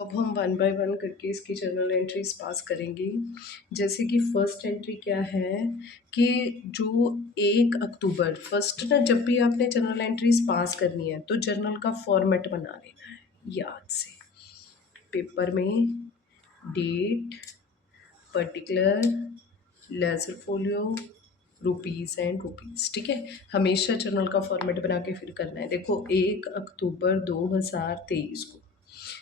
अब हम one by one करके इसकी जर्नल एंट्रीज पास करेंगे। जैसे कि फर्स्ट एंट्री क्या है कि जो 1 अक्टूबर फर्स्ट ना, जब भी आपने जर्नल एंट्रीज पास करनी है तो जर्नल का फॉर्मेट बना लेना है याद से। पेपर में date, particular, ledger folio, rupees and rupees, ठीक है। हमेशा जर्नल का फॉर्मेट बना के फिर करना है। देखो 1 अक्टूबर 2023 को,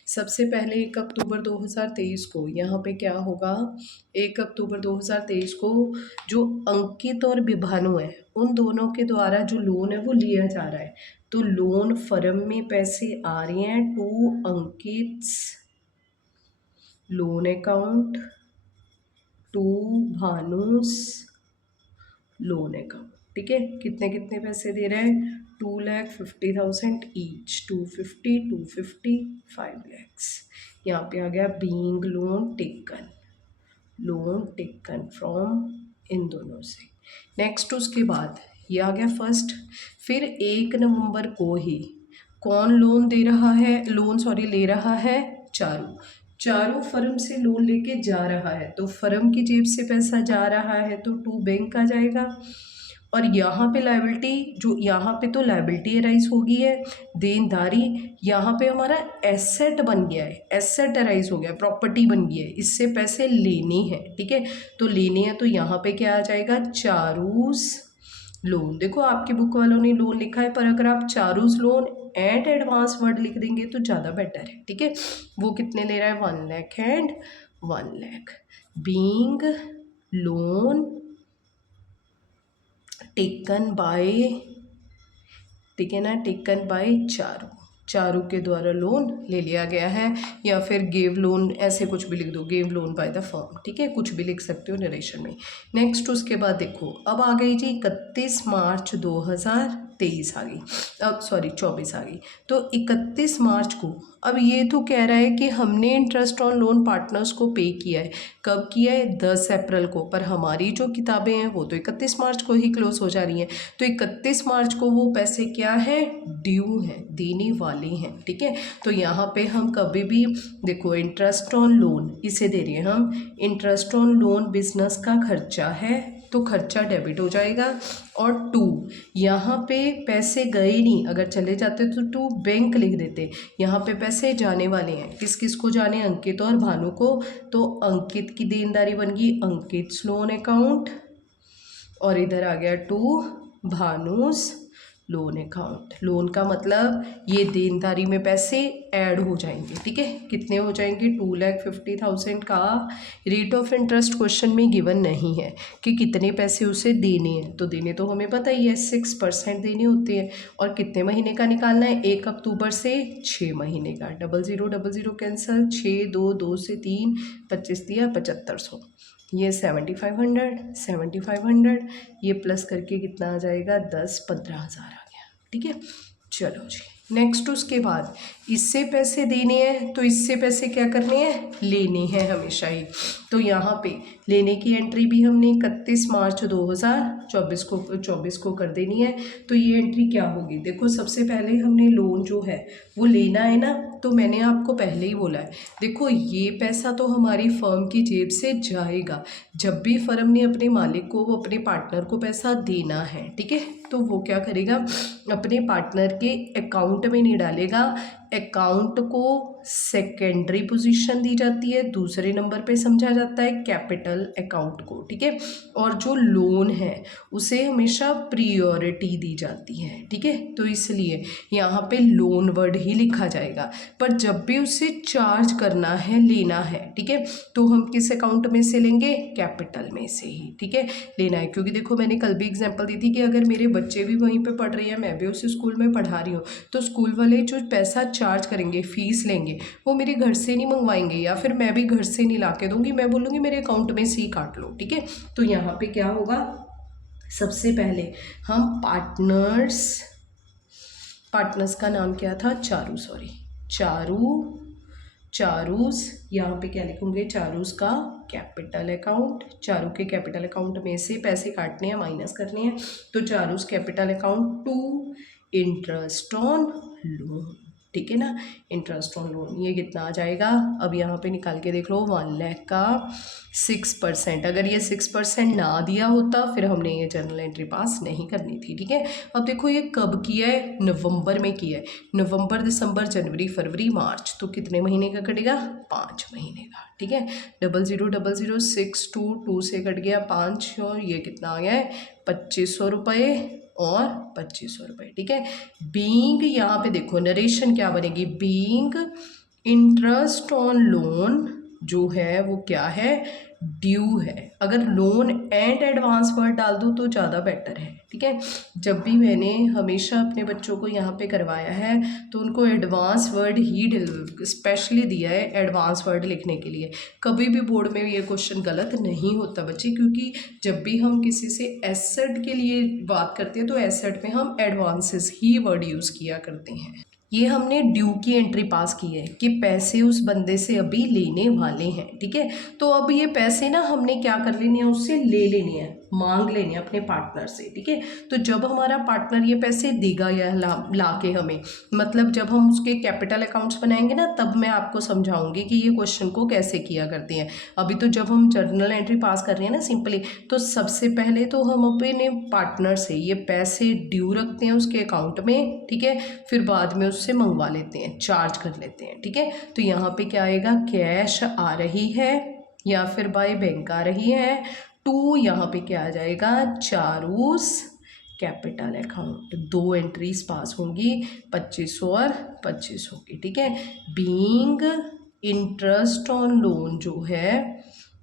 सबसे पहले 1 अक्टूबर 2023 को यहाँ पे क्या होगा, 1 अक्टूबर 2023 को जो अंकित और विभानु है उन दोनों के द्वारा जो लोन है वो लिया जा रहा है। तो लोन फर्म में पैसे आ रहे हैं to Ankit loan account, to Bhanu's loan account, ठीक है। कितने कितने पैसे दे रहे हैं, 2,50,000 ईच, 250, 250, 5 लैक्स। यहाँ पे आ गया being loan taken from in दोनों से। नेक्स्ट उसके बाद ये आ गया फर्स्ट। फिर 1 नवंबर को ही कौन लोन दे रहा है, ले रहा है, चारू फर्म से लोन लेके जा रहा है। तो फर्म की जेब से पैसा जा रहा है तो टू बैंक आ जाएगा। और यहाँ पे लायबिलिटी, जो यहाँ पे तो लायबिलिटी अराइज हो गई है, देनदारी यहाँ पे हमारा एसेट बन गया है, एसेट अराइज हो गया, प्रॉपर्टी बन गई है, इससे पैसे लेने हैं, ठीक है। तो लेने हैं तो यहाँ पे क्या आ जाएगा, चारूस लोन। देखो आपकी बुक वालों ने लोन लिखा है, पर अगर आप चारूस लोन एंड एडवांस वर्ड लिख देंगे तो ज़्यादा बेटर है, ठीक है। वो कितने ले रहा है, 1 lakh and 1 lakh. Being loan taken by, ठीक है ना, टेकन बाय चारू के द्वारा लोन ले लिया गया है। या फिर गेव लोन, ऐसे कुछ भी लिख दो, gave loan by the firm, ठीक है, कुछ भी लिख सकते हो नरेशन में। नेक्स्ट उसके बाद देखो अब आ गई जी 31 मार्च 2023 आ गई, अब सॉरी 24 आ गई। तो 31 मार्च को अब ये तो कह रहा है कि हमने इंटरेस्ट ऑन लोन पार्टनर्स को पे किया है, कब किया है, 10 अप्रैल को, पर हमारी जो किताबें हैं वो तो 31 मार्च को ही क्लोज हो जा रही हैं। तो 31 मार्च को वो पैसे क्या है, ड्यू हैं, देने वाले हैं, ठीक है। तो यहाँ पे हम कभी भी देखो इंटरेस्ट ऑन लोन इसे दे रहे हैं हम, इंटरेस्ट ऑन लोन बिजनेस का खर्चा है तो खर्चा डेबिट हो जाएगा। और टू यहाँ पे पैसे गए नहीं, अगर चले जाते तो टू बैंक लिख देते। यहाँ पे पैसे जाने वाले हैं, किस किस को जाने, अंकित और भानु को। तो अंकित की देनदारी बन गई अंकित लोन अकाउंट, और इधर आ गया to Bhanu's loan account. Loan का मतलब ये देनदारी में पैसे ऐड हो जाएंगे, ठीक है। कितने हो जाएंगे, 2,50,000 का रेट ऑफ इंटरेस्ट क्वेश्चन में गिवन नहीं है कि कितने पैसे उसे देने हैं। तो देने तो हमें पता ही है 6% देने होते हैं। और कितने महीने का निकालना है, 1 अक्टूबर से 6 महीने का। 0000 कैंसिल, 6 2 2 से 3, 25 दिया 7500, ये 7,500, ये प्लस करके कितना आ जाएगा, 10-15 हज़ार आ गया, ठीक है। चलो जी नेक्स्ट उसके बाद इससे पैसे देने हैं तो इससे पैसे क्या करने हैं, लेने हैं हमेशा ही। तो यहाँ पे लेने की एंट्री भी हमने 31 मार्च 2024 को कर देनी है। तो ये एंट्री क्या होगी, देखो सबसे पहले हमने लोन जो है वो लेना है ना, तो मैंने आपको पहले ही बोला है, देखो ये पैसा तो हमारी फर्म की जेब से जाएगा। जब भी फर्म ने अपने मालिक को, वो अपने पार्टनर को पैसा देना है, ठीक है, तो वो क्या करेगा, अपने पार्टनर के अकाउंट में नहीं डालेगा। अकाउंट को सेकेंडरी पोजीशन दी जाती है, दूसरे नंबर पे समझा जाता है कैपिटल अकाउंट को, ठीक है। और जो लोन है उसे हमेशा प्रियोरिटी दी जाती है, ठीक है। तो इसलिए यहाँ पे लोन वर्ड ही लिखा जाएगा। पर जब भी उसे चार्ज करना है, लेना है, ठीक है, तो हम किस अकाउंट में से लेंगे, कैपिटल में से ही, ठीक है, लेना है। क्योंकि देखो मैंने कल भी एग्जांपल दी थी कि अगर मेरे बच्चे भी वहीं पे पढ़ रहे हैं, मैं भी उस स्कूल में पढ़ा रही हूँ, तो स्कूल वाले जो पैसा चार्ज करेंगे, फीस लेंगे, वो मेरे घर से नहीं मंगवाएंगे, या फिर मैं भी घर से नहीं ला के दूंगी, मैं बोलूँगी मेरे अकाउंट में से ही काट लो, ठीक है। तो यहाँ पे क्या होगा, सबसे पहले हम पार्टनर्स का नाम क्या था, चारूस, यहाँ पे क्या लिखूंगे, चारूस का कैपिटल अकाउंट, चारू के कैपिटल अकाउंट में से पैसे काटने हैं, माइनस करने हैं। तो Charu's capital account to interest on loan, ठीक है ना, इंटरेस्ट ऑन लोन। ये कितना आ जाएगा, अब यहाँ पे निकाल के देख लो, 1 लाख का 6%। अगर ये 6% ना दिया होता फिर हमने ये जर्नल एंट्री पास नहीं करनी थी। ठीक है, अब देखो ये कब किया है, नवंबर में किया है। नवंबर, दिसंबर, जनवरी, फरवरी, मार्च, तो कितने महीने का कटेगा, 5 महीने का। ठीक है, 0000 6 2 से कट गया 5 और ये कितना आ गया है 2500 रुपये और 2500 रुपये। ठीक है, बीइंग, यहाँ पे देखो नरेशन क्या बनेगी, बीइंग इंटरेस्ट ऑन लोन जो है वो क्या है, ड्यू है। अगर लोन एंड एडवांस वर्ड डाल दूँ तो ज़्यादा बेटर है। ठीक है, जब भी मैंने हमेशा अपने बच्चों को यहाँ पे करवाया है तो उनको एडवांस वर्ड ही स्पेशली दिया है, एडवांस वर्ड लिखने के लिए। कभी भी बोर्ड में ये क्वेश्चन गलत नहीं होता बच्चे, क्योंकि जब भी हम किसी से एसेट के लिए बात करते हैं तो एसेट में हम एडवांसेस ही वर्ड यूज़ किया करते हैं। ये हमने ड्यू की एंट्री पास की है कि पैसे उस बंदे से अभी लेने वाले हैं। ठीक है, तो अब ये पैसे ना हमने क्या कर लेने हैं, उससे ले लेने हैं, मांग लेने हैं अपने पार्टनर से। ठीक है, तो जब हमारा पार्टनर ये पैसे देगा या ला के हमें, मतलब जब हम उसके कैपिटल अकाउंट्स बनाएंगे ना, तब मैं आपको समझाऊंगी कि ये क्वेश्चन को कैसे किया करते हैं। अभी तो जब हम जर्नल एंट्री पास कर रहे हैं ना सिंपली, तो सबसे पहले तो हम अपने पार्टनर से ये पैसे ड्यू रखते हैं उसके अकाउंट में। ठीक है, फिर बाद में उससे मंगवा लेते हैं, चार्ज कर लेते हैं। ठीक है, तो यहाँ पे क्या आएगा, कैश आ रही है या फिर बाय बैंक आ रही है, टू यहाँ पे क्या आ जाएगा, चारूस कैपिटल अकाउंट। 2 एंट्रीज पास होंगी, 2500 और 2500 की। ठीक है, बीइंग इंटरेस्ट ऑन लोन जो है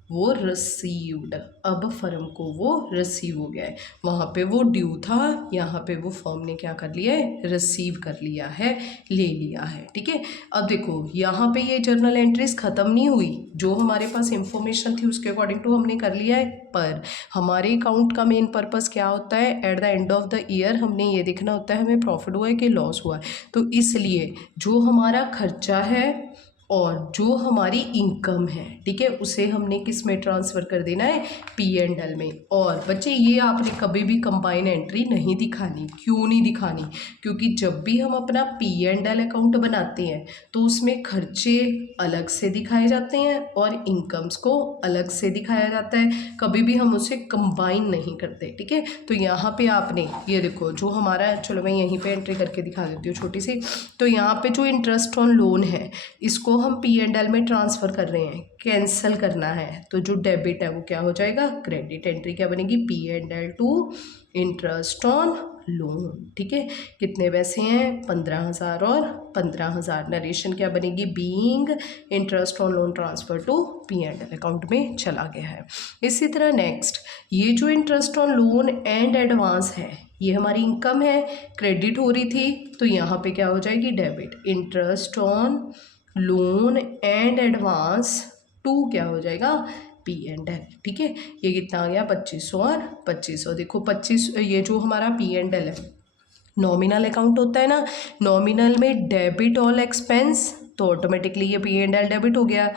वो रिसीव्ड, अब फर्म को वो रिसीव हो गया है। वहाँ पे वो ड्यू था, यहाँ पे वो फर्म ने क्या कर लिया है, रिसीव कर लिया है, ले लिया है। ठीक है, अब देखो यहाँ पे ये जर्नल एंट्रीज ख़त्म नहीं हुई, जो हमारे पास इंफॉर्मेशन थी उसके अकॉर्डिंग टू हमने कर लिया है। पर हमारे अकाउंट का मेन पर्पस क्या होता है, at the end of the year हमने ये देखना होता है हमें प्रॉफिट हुआ है कि लॉस हुआ है। तो इसलिए जो हमारा खर्चा है और जो हमारी इनकम है, ठीक है, उसे हमने किस में ट्रांसफ़र कर देना है, P&L में। और बच्चे ये आपने कभी भी कंबाइन एंट्री नहीं दिखानी। क्यों नहीं दिखानी, क्योंकि जब भी हम अपना P&L अकाउंट बनाते हैं तो उसमें खर्चे अलग से दिखाए जाते हैं और इनकम्स को अलग से दिखाया जाता है, कभी भी हम उसे कंबाइन नहीं करते। ठीक है, तो यहाँ पे आपने ये देखो जो हमारा, चलो मैं यहीं पे एंट्री करके दिखा देती हूँ छोटी सी। तो यहाँ पे जो इंटरेस्ट ऑन लोन है इसको हम P&L में ट्रांसफ़र कर रहे हैं, कैंसिल करना है, तो जो डेबिट है वो क्या हो जाएगा, क्रेडिट। एंट्री क्या बनेगी, P&L to interest on loan. ठीक है, कितने पैसे हैं, 15,000 और 15,000। नरेशन क्या बनेगी, being interest on loan transfer to P&L account में चला गया है। इसी तरह नेक्स्ट, ये जो interest on loan and advance है ये हमारी इनकम है, क्रेडिट हो रही थी, तो यहाँ पे क्या हो जाएगी, debit. Interest on loan and advance to क्या हो जाएगा, P&L। ठीक है, ये कितना आ गया, 2500 और 2500। देखो 25, ये जो हमारा P&L है नॉमिनल अकाउंट होता है ना, नॉमिनल में डेबिट ऑल एक्सपेंस, तो ऑटोमेटिकली ये P&L डेबिट हो गया।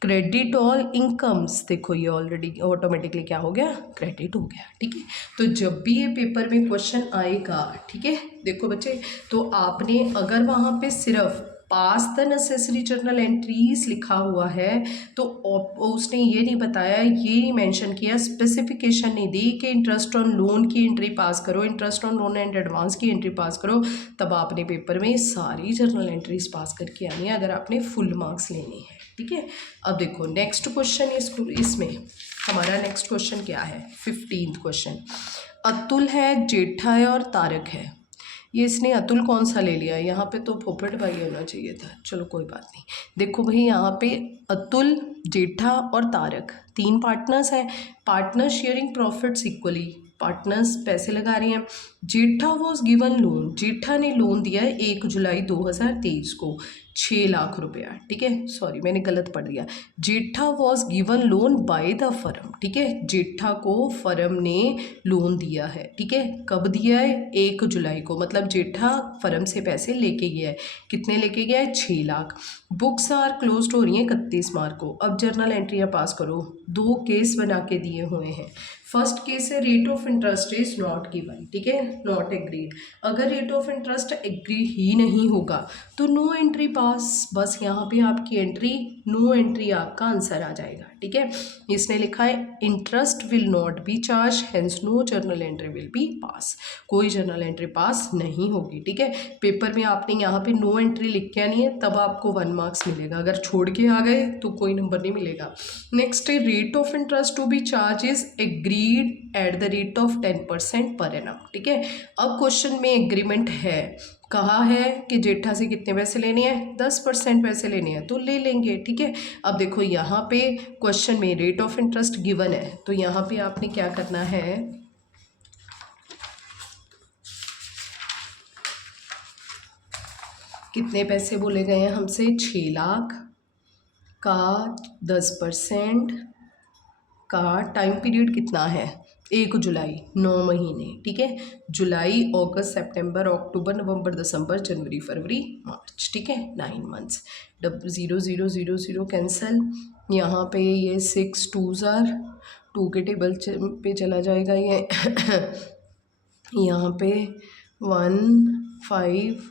क्रेडिट ऑल इनकम्स, देखो ये ऑलरेडी ऑटोमेटिकली क्या हो गया, क्रेडिट हो गया। ठीक है, तो जब भी ये पेपर में क्वेश्चन आएगा, ठीक है, देखो बच्चे, तो आपने अगर वहाँ पे सिर्फ पास द नेसेसरी जर्नल एंट्रीज लिखा हुआ है तो उसने ये नहीं बताया, ये नहीं मेंशन किया, स्पेसिफिकेशन नहीं दी कि इंटरेस्ट ऑन लोन की एंट्री पास करो, interest on loan and advance की एंट्री पास करो, तब आपने पेपर में सारी जर्नल एंट्रीज पास करके आनी है अगर आपने फुल मार्क्स लेने हैं। ठीक है, अब देखो नेक्स्ट क्वेश्चन, इसमें हमारा नेक्स्ट क्वेश्चन क्या है, 15th क्वेश्चन। अतुल है, जेठा है और तारक है। ये इसने अतुल कौन सा ले लिया, यहाँ पे तो पोपट भाई होना चाहिए था, चलो कोई बात नहीं। देखो भाई यहाँ पे अतुल, जेठा और तारक 3 पार्टनर्स हैं, partner sharing profits equally, partners पैसे लगा रहे हैं। जेठा वॉज गिवन लोन, जेठा ने लोन दिया है 1 जुलाई 2023 को 6 लाख रुपया। ठीक है, सॉरी मैंने गलत पढ़ दिया, Jetha was given loan by the firm. ठीक है, जेठा को फर्म ने लोन दिया है। ठीक है, कब दिया है, 1 जुलाई को, मतलब जेठा फर्म से पैसे लेके गया है। कितने लेके गया है, 6 लाख। बुक्स आर क्लोज्ड हो रही हैं 31 मार्च को। अब जर्नल एंट्रियाँ पास करो, 2 केस बना के दिए हुए हैं। फर्स्ट केस है rate of interest is not given. ठीक है, नॉट एग्रीड। अगर रेट ऑफ इंटरेस्ट एग्री ही नहीं होगा तो नो एंट्री पास, बस यहाँ पे आपकी एंट्री नो एंट्री आपका आंसर आ जाएगा। ठीक है, इसने लिखा है interest will not be charge hence no journal entry will be pass, कोई जर्नल एंट्री पास नहीं होगी। ठीक है, पेपर में आपने यहाँ पे नो एंट्री लिख के आनी है, तब आपको 1 मार्क्स मिलेगा, अगर छोड़ के आ गए तो कोई नंबर नहीं मिलेगा। नेक्स्ट है rate of interest to be charge is agreed at the rate of 10% per annum. ठीक है, अब क्वेश्चन में एग्रीमेंट है, कहा है कि जेठा से कितने पैसे लेने हैं, 10% पैसे लेने हैं, तो ले लेंगे। ठीक है, अब देखो यहाँ पे क्वेश्चन में रेट ऑफ इंटरेस्ट गिवन है, तो यहाँ पे आपने क्या करना है, कितने पैसे बोले गए हैं हमसे, 6 लाख का 10% का टाइम पीरियड कितना है, 1 जुलाई, 9 महीने। ठीक है, जुलाई, अगस्त, सितंबर, अक्टूबर, नवंबर, दिसंबर, जनवरी, फरवरी, मार्च। ठीक है, 9 मंथ्स। 0 0 0 0 कैंसिल, यहाँ पे ये 6 2s आर 2 के टेबल पे चला जाएगा ये यहाँ पे 1 5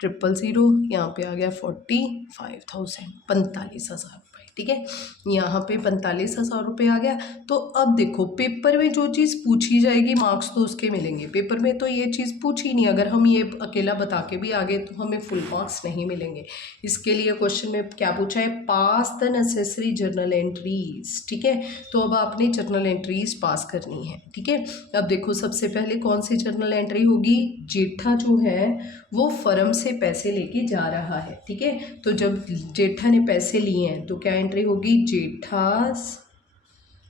0 0, यहाँ पे आ गया 45,000, 45,000 रुपये। ठीक है, यहाँ पे 45,000 रुपये आ गया। तो अब देखो पेपर में जो चीज़ पूछी जाएगी मार्क्स तो उसके मिलेंगे, पेपर में तो ये चीज़ पूछी नहीं, अगर हम ये अकेला बता के भी आगे तो हमें फुल मार्क्स नहीं मिलेंगे। इसके लिए क्वेश्चन में क्या पूछा है, पास द नेसेसरी जर्नल एंट्रीज। ठीक है, तो अब आपने जर्नल एंट्रीज पास करनी है। ठीक है, अब देखो सबसे पहले कौन सी जर्नल एंट्री होगी, जेठा जो है वो फर्म से पैसे लेके जा रहा है। ठीक है, तो जब जेठा ने पैसे लिए हैं तो क्या एंट्री होगी, Jetha's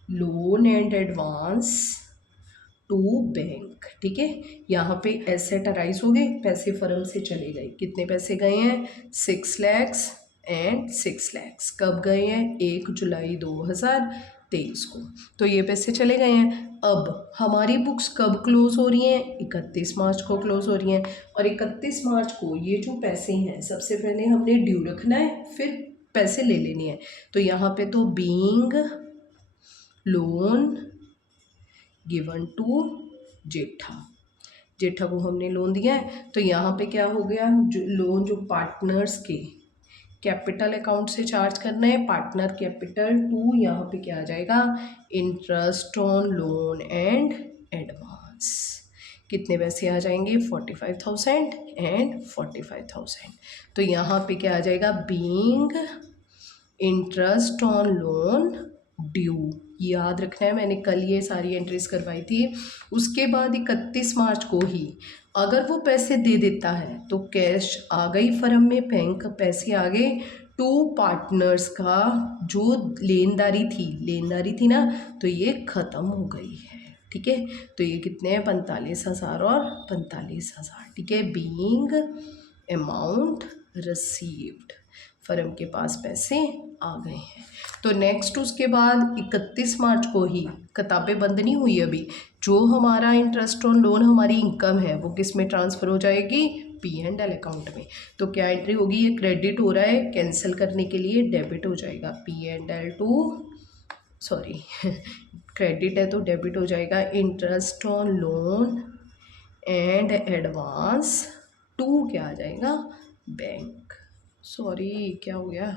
loan and advance to bank. ठीक है, यहाँ पे एसेट अराइज हो गए, पैसे फर्म से चले गए, कितने पैसे गए हैं, 6 lakhs एंड 6 lakhs, कब गए हैं, 1 जुलाई 2023 को, तो ये पैसे चले गए हैं। अब हमारी बुक्स कब क्लोज हो रही हैं, 31 मार्च को क्लोज हो रही हैं, और 31 मार्च को ये जो पैसे हैं सबसे पहले हमने ड्यू रखना है, फिर पैसे ले लेने हैं। तो यहाँ पे तो बीइंग लोन गिवन टू जेठा, जेठा को हमने लोन दिया है, तो यहाँ पे क्या हो गया, जो लोन जो पार्टनर्स के कैपिटल अकाउंट से चार्ज करना है, पार्टनर कैपिटल टू, यहाँ पे क्या आ जाएगा, interest on loan and advance, कितने पैसे आ जाएंगे, 45,000 एंड 45,000। तो यहाँ पे क्या आ जाएगा, being interest on loan due, याद रखना है, मैंने कल ये सारी एंट्रीज करवाई थी। उसके बाद 31 मार्च को ही अगर वो पैसे दे देता है तो कैश आ गई फर्म में, बैंक पैसे आ गए, टू पार्टनर्स का जो लेनदारी थी ना, तो ये ख़त्म हो गई है। ठीक है, तो ये कितने हैं, 45,000 और 45,000। ठीक है, बीइंग अमाउंट रिसीव्ड, फर्म के पास पैसे आ गए हैं। तो नेक्स्ट उसके बाद 31 मार्च को ही किताबें बंद नहीं हुई अभी, जो हमारा इंटरेस्ट ऑन लोन हमारी इनकम है वो किस में ट्रांसफ़र हो जाएगी, P&L अकाउंट में। तो क्या एंट्री होगी, ये क्रेडिट हो रहा है, कैंसिल करने के लिए डेबिट हो जाएगा, P&L टू सॉरी क्रेडिट है तो डेबिट हो जाएगा, interest on loan and advance to क्या आ जाएगा, बैंक, सॉरी क्या हो गया,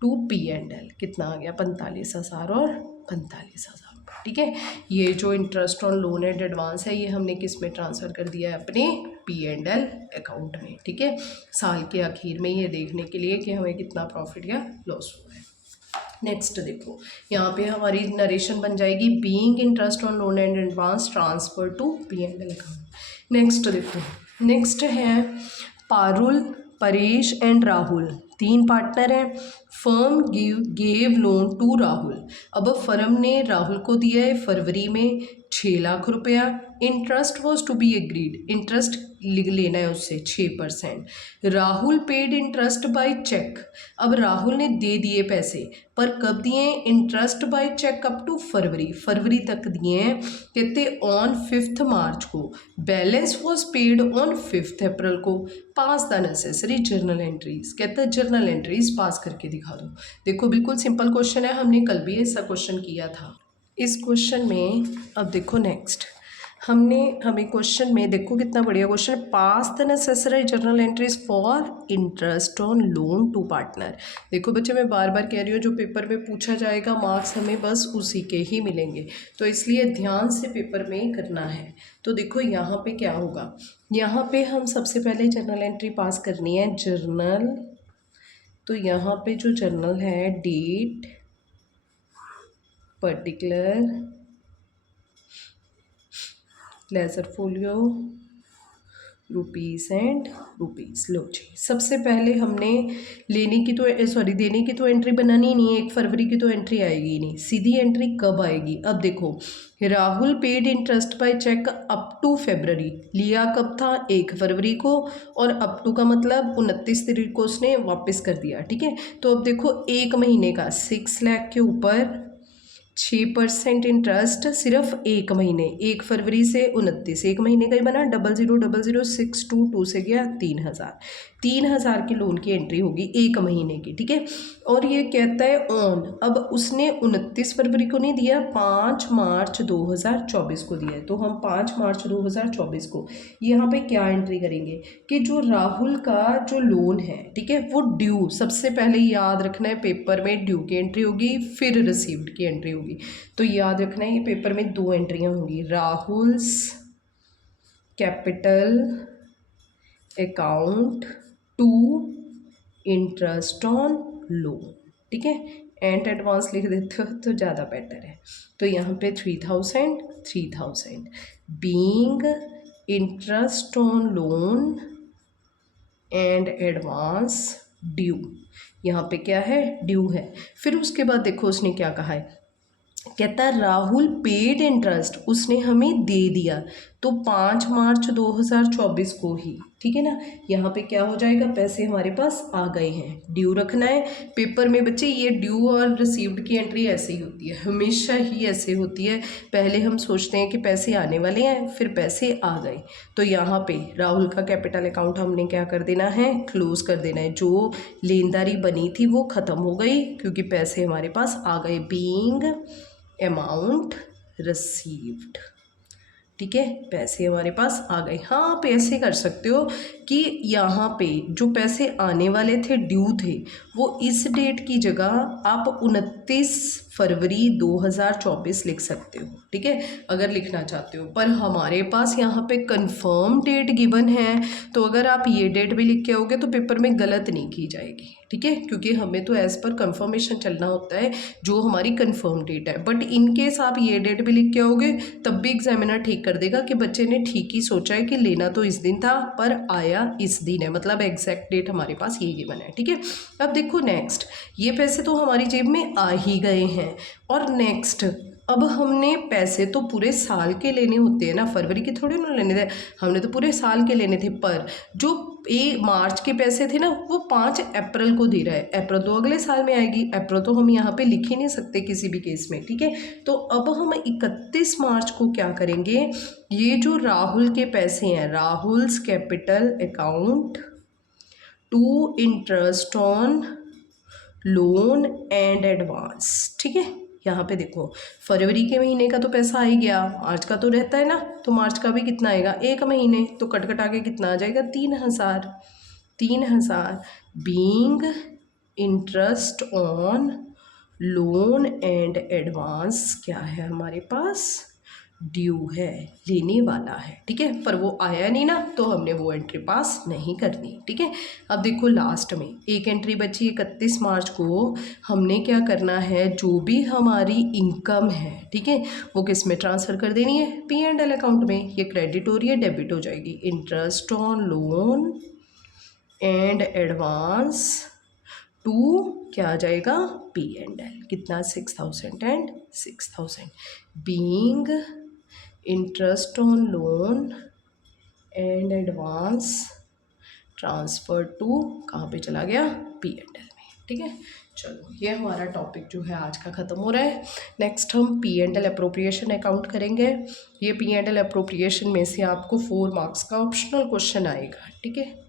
टू P&L, कितना आ गया, 45,000 और 45,000। ठीक है, ये जो interest on loan and advance है ये हमने किस में ट्रांसफ़र कर दिया है, अपने P&L अकाउंट में। ठीक है, साल के आखिर में ये देखने के लिए कि हमें कितना प्रॉफिट या लॉस हुआ है। नेक्स्ट देखो, यहाँ पे हमारी नरेशन बन जाएगी, being interest on loan and advance transfer to P&L account. Next देखो, नेक्स्ट है पारुल, परेश एंड राहुल, 3 पार्टनर हैं, firm gave loan to Rahul. अब फर्म ने राहुल को दिया है फरवरी में 6 लाख रुपया, interest was to be agreed, interest लेना है उससे 6%। Rahul paid interest by cheque, अब राहुल ने दे दिए पैसे, पर कब दिए, interest by cheque up to फरवरी तक दिए हैं, कहते ऑन 5 मार्च को, balance was paid on 5 April को, pass the necessary journal entries, कहते हैं जर्नल एंट्रीज पास करके दिखा दो। देखो बिल्कुल सिंपल क्वेश्चन है, हमने कल भी ऐसा क्वेश्चन किया था। इस क्वेश्चन में अब देखो नेक्स्ट हमें क्वेश्चन में देखो कितना बढ़िया question, pass the necessary journal entries for interest on loan to partner. देखो बच्चे मैं बार बार कह रही हूँ, जो पेपर में पूछा जाएगा मार्क्स हमें बस उसी के ही मिलेंगे, तो इसलिए ध्यान से पेपर में करना है। तो देखो यहाँ पे क्या होगा, यहाँ पे हम सबसे पहले जर्नल एंट्री पास करनी है, जर्नल। तो यहाँ पे जो जर्नल है, date, particular, ledger folio, rupees and rupees. लो जी, सबसे पहले हमने देने की तो एंट्री बनानी ही नहीं है, 1 फरवरी की तो एंट्री आएगी ही नहीं। सीधी एंट्री कब आएगी, अब देखो, Rahul paid interest by cheque up to फरवरी, लिया कब था, 1 फरवरी को, और अप टू का मतलब 29 तारीख को उसने वापस कर दिया, ठीक है। तो अब देखो 1 महीने का 6 लाख के ऊपर 6% इंटरेस्ट सिर्फ 1 महीने, 1 फरवरी से 29, 1 महीने का ही बना, 000622 से गया 3,000 की लोन की एंट्री होगी 1 महीने की, ठीक है। और ये कहता है ऑन, अब उसने 29 फरवरी को नहीं दिया, 5 मार्च 2024 को दिया है, तो हम 5 मार्च 2024 को यहाँ पे क्या एंट्री करेंगे कि जो राहुल का जो लोन है, ठीक है, वो ड्यू, सबसे पहले याद रखना है पेपर में ड्यू की एंट्री होगी, फिर रिसीव्ड की एंट्री होगी। तो याद रखना है ये पेपर में 2 एंट्रियाँ होंगी, Rahul's capital account to interest on loan, ठीक है, एंड एडवांस लिख देते हो तो ज़्यादा बेटर है। तो यहाँ पे 3,000 being interest on loan and advance due, यहाँ पे क्या है, ड्यू है। फिर उसके बाद देखो उसने क्या कहा है, कहता है राहुल पेड इंटरेस्ट, उसने हमें दे दिया, तो 5 मार्च 2024 को ही, ठीक है ना। यहाँ पे क्या हो जाएगा, पैसे हमारे पास आ गए हैं, ड्यू रखना है पेपर में बच्चे। ये ड्यू और रिसीव्ड की एंट्री ऐसे ही होती है, हमेशा ही ऐसे होती है, पहले हम सोचते हैं कि पैसे आने वाले हैं, फिर पैसे आ गए। तो यहाँ पे राहुल का कैपिटल अकाउंट हमने क्या कर देना है, क्लोज कर देना है, जो लेनदारी बनी थी वो ख़त्म हो गई क्योंकि पैसे हमारे पास आ गए, बीइंग अमाउंट रिसीव्ड, ठीक है, पैसे हमारे पास आ गए। हाँ आप ऐसे कर सकते हो कि यहाँ पे जो पैसे आने वाले थे, ड्यू थे, वो इस डेट की जगह आप 29 फरवरी 2024 लिख सकते हो, ठीक है, अगर लिखना चाहते हो। पर हमारे पास यहाँ पे कंफर्म डेट गिवन है, तो अगर आप ये डेट भी लिख के आओगे तो पेपर में गलत नहीं की जाएगी, ठीक है, क्योंकि हमें तो एज़ पर कंफर्मेशन चलना होता है जो हमारी कंफर्म डेट है। बट इन केस आप ये डेट भी लिख के आओगे तब भी एग्जामिनर ठीक कर देगा कि बच्चे ने ठीक ही सोचा है कि लेना तो इस दिन था पर आया इस दिन है, मतलब एग्जैक्ट डेट हमारे पास ये गिवन है, ठीक है। अब देखो नेक्स्ट, ये पैसे तो हमारी जेब में आ ही गए हैं, और नेक्स्ट अब हमने पैसे तो पूरे साल के लेने होते हैं ना, फरवरी के थोड़े ना लेने थे, हमने तो पूरे साल के लेने थे। पर जो मार्च के पैसे थे ना वो 5 अप्रैल को दे रहा है, अप्रैल तो अगले साल में आएगी, अप्रैल तो हम यहाँ पे लिख ही नहीं सकते किसी भी केस में, ठीक है। तो अब हम 31 मार्च को क्या करेंगे, ये जो राहुल के पैसे हैं, Rahul's capital account to interest on loan and advance, ठीक है। यहाँ पे देखो फरवरी के महीने का तो पैसा आ ही गया, मार्च का तो रहता है ना, तो मार्च का भी कितना आएगा, 1 महीने, तो कट कटा के कितना आ जाएगा, 3,000 being interest on loan and advance क्या है हमारे पास, ड्यू है, लेने वाला है, ठीक है। पर वो आया नहीं ना, तो हमने वो एंट्री पास नहीं करनी, ठीक है। अब देखो लास्ट में एक एंट्री बची 31 मार्च को, हमने क्या करना है, जो भी हमारी इनकम है, ठीक है, वो किस में ट्रांसफ़र कर देनी है, P&L अकाउंट में। ये क्रेडिट हो रही है, डेबिट हो जाएगी, interest on loan and advance to क्या आ जाएगा, P&L, कितना, 6,000 and 6,000 being interest on loan and advance transfer to कहाँ पे चला गया, P&L में, ठीक है। चलो ये हमारा टॉपिक जो है आज का ख़त्म हो रहा है। नेक्स्ट हम P&L अप्रोप्रिएशन अकाउंट करेंगे। ये P&L अप्रोप्रिएशन में से आपको 4 मार्क्स का ऑप्शनल क्वेश्चन आएगा, ठीक है।